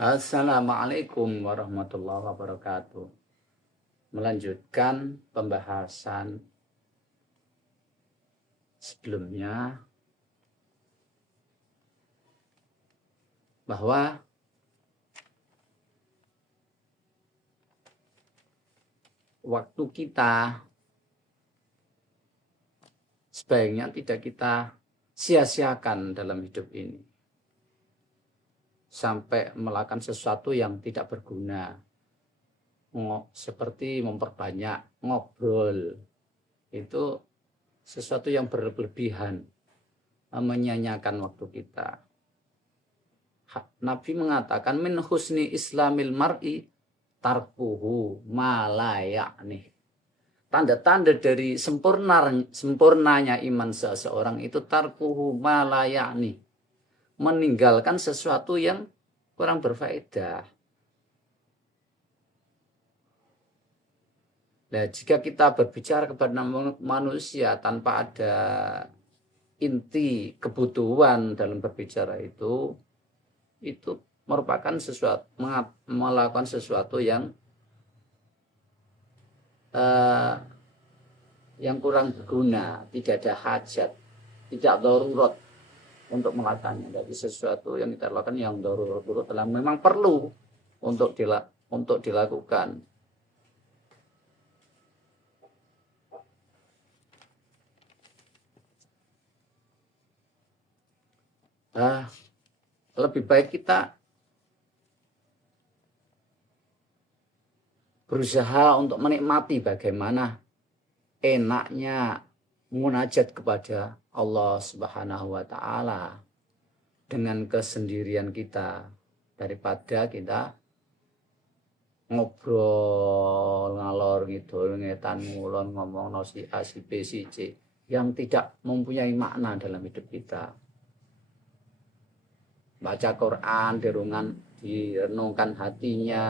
Assalamualaikum warahmatullahi wabarakatuh. Melanjutkan pembahasan sebelumnya bahwa waktu kita sebaiknya tidak kita sia-siakan dalam hidup ini sampai melakukan sesuatu yang tidak berguna, seperti memperbanyak ngobrol. Itu sesuatu yang berlebihan, menyanyiakan waktu kita. Nabi mengatakan min husni islamil mar'i tarkuhu ma la ya'ni. Tanda-tanda dari sempurnanya iman seseorang itu tarkuhu ma la ya'ni, meninggalkan sesuatu yang kurang berfaedah. Nah, jika kita berbicara kepada manusia tanpa ada inti kebutuhan dalam berbicara itu merupakan sesuatu, melakukan sesuatu yang kurang berguna, tidak ada hajat, tidak darurat untuk melakukannya. Dari sesuatu yang kita lakukan yang darurat adalah memang perlu untuk dilakukan. Lebih baik kita berusaha untuk menikmati bagaimana enaknya munajat kepada Allah Subhanahu wa Ta'ala dengan kesendirian kita, daripada kita ngobrol ngalor ngidul ngetan ngulon ngomong si A si B si C yang tidak mempunyai makna dalam hidup kita. Baca Quran, direnungkan hatinya.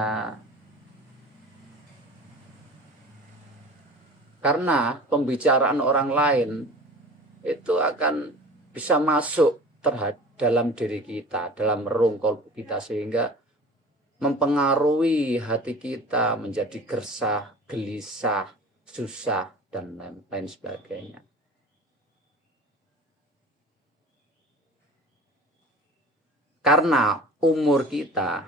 Karena pembicaraan orang lain itu akan bisa masuk dalam diri kita, dalam relung kolbu kita, sehingga mempengaruhi hati kita menjadi gersah, gelisah, susah, dan lain sebagainya. Karena umur kita,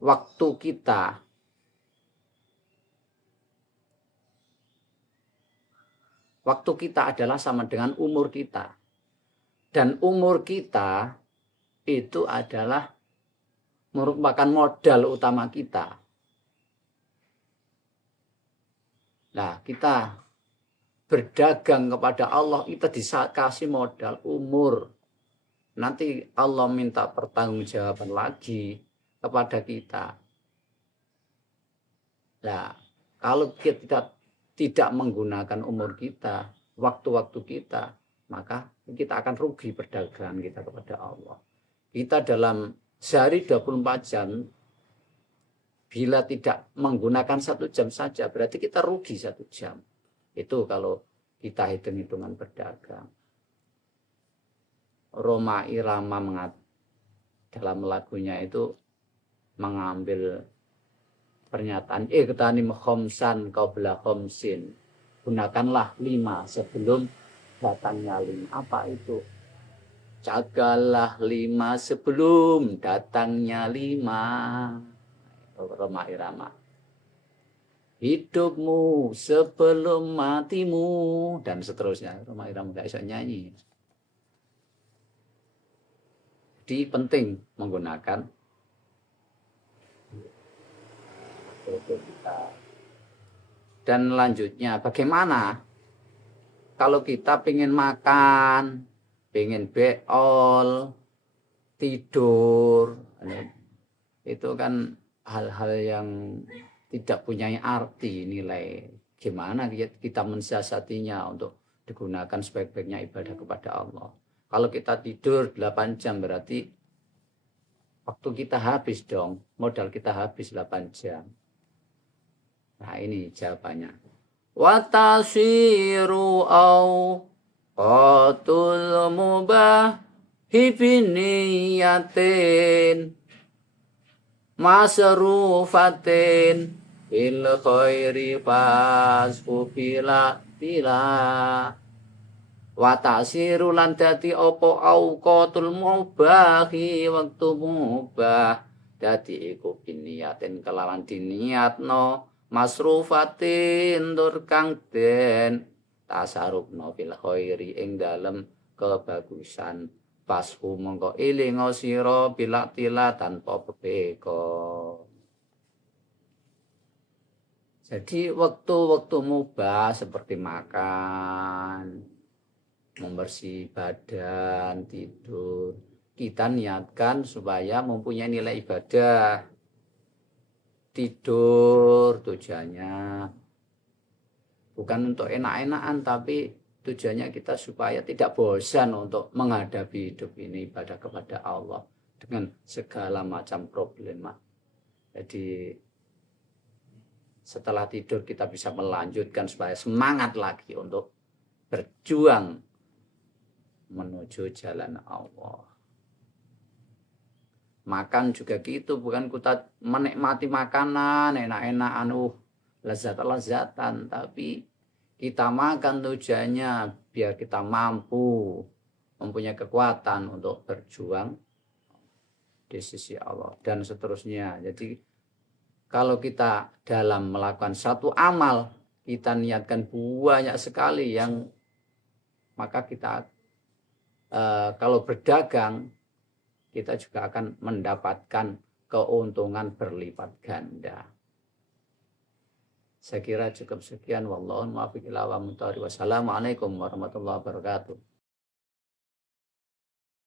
waktu kita, adalah sama dengan umur kita. Dan umur kita itu adalah merupakan modal utama kita. Nah, kita berdagang kepada Allah, kita dikasih modal umur. Nanti Allah minta pertanggungjawaban lagi kepada kita. Nah, kalau kita tidak menggunakan umur kita, waktu-waktu kita, maka kita akan rugi perdagangan kita kepada Allah. Kita dalam sehari 24 jam, bila tidak menggunakan 1 jam saja, berarti kita rugi 1 jam. Itu kalau kita hitung-hitungan berdagang. Rhoma Irama dalam lagunya itu mengambil pernyataan iqtanim khomsan qabla khomsin. Gunakanlah 5 sebelum datangnya 5. Apa itu? Jagalah 5 sebelum datangnya 5. Rhoma Irama. Hidupmu sebelum matimu, dan seterusnya. Rhoma Irama gak bisa nyanyi. Jadi penting menggunakan kita. Dan lanjutnya, bagaimana kalau kita pengen makan, pengen beol, tidur, itu kan hal-hal yang tidak punya arti nilai. Gimana kita mensiasatinya untuk digunakan sebaik-baiknya ibadah kepada Allah. Kalau kita tidur 8 jam berarti waktu kita habis dong, modal kita habis 8 jam. Nah, ini jawabannya. Watasiru au qatul mubah hibiniyatin masrufatin bil khairi fasfu bila tila wa ta'siru lan dadi apa auqatul mubahi waktu mubah dadi iku biniyatin kelawan diniatno masrufatin tur kang den tasarufno bil khairi ing dalem kebagusan pasku mongko elinga sira bilak tila tanpa bebeka. Jadi waktu-waktu mubah seperti makan, membersih badan, tidur, kita niatkan supaya mempunyai nilai ibadah. Tidur tujuannya bukan untuk enak-enakan, tapi tujuannya kita supaya tidak bosan untuk menghadapi hidup ini ibadah kepada Allah dengan segala macam problema. Jadi setelah tidur kita bisa melanjutkan supaya semangat lagi untuk berjuang menuju jalan Allah. Makan juga gitu, bukan kita menikmati makanan enak-enakan, lezat-lezatan, tapi kita makan tujuannya biar kita mampu mempunyai kekuatan untuk berjuang di sisi Allah dan seterusnya. Jadi kalau kita dalam melakukan satu amal, kita niatkan banyak sekali yang maka kita kalau berdagang kita juga akan mendapatkan keuntungan berlipat ganda. Saya kira cukup sekian. Wallahu muwaffiq ila aqwamit thoriq. Wassalamualaikum warahmatullahi wabarakatuh.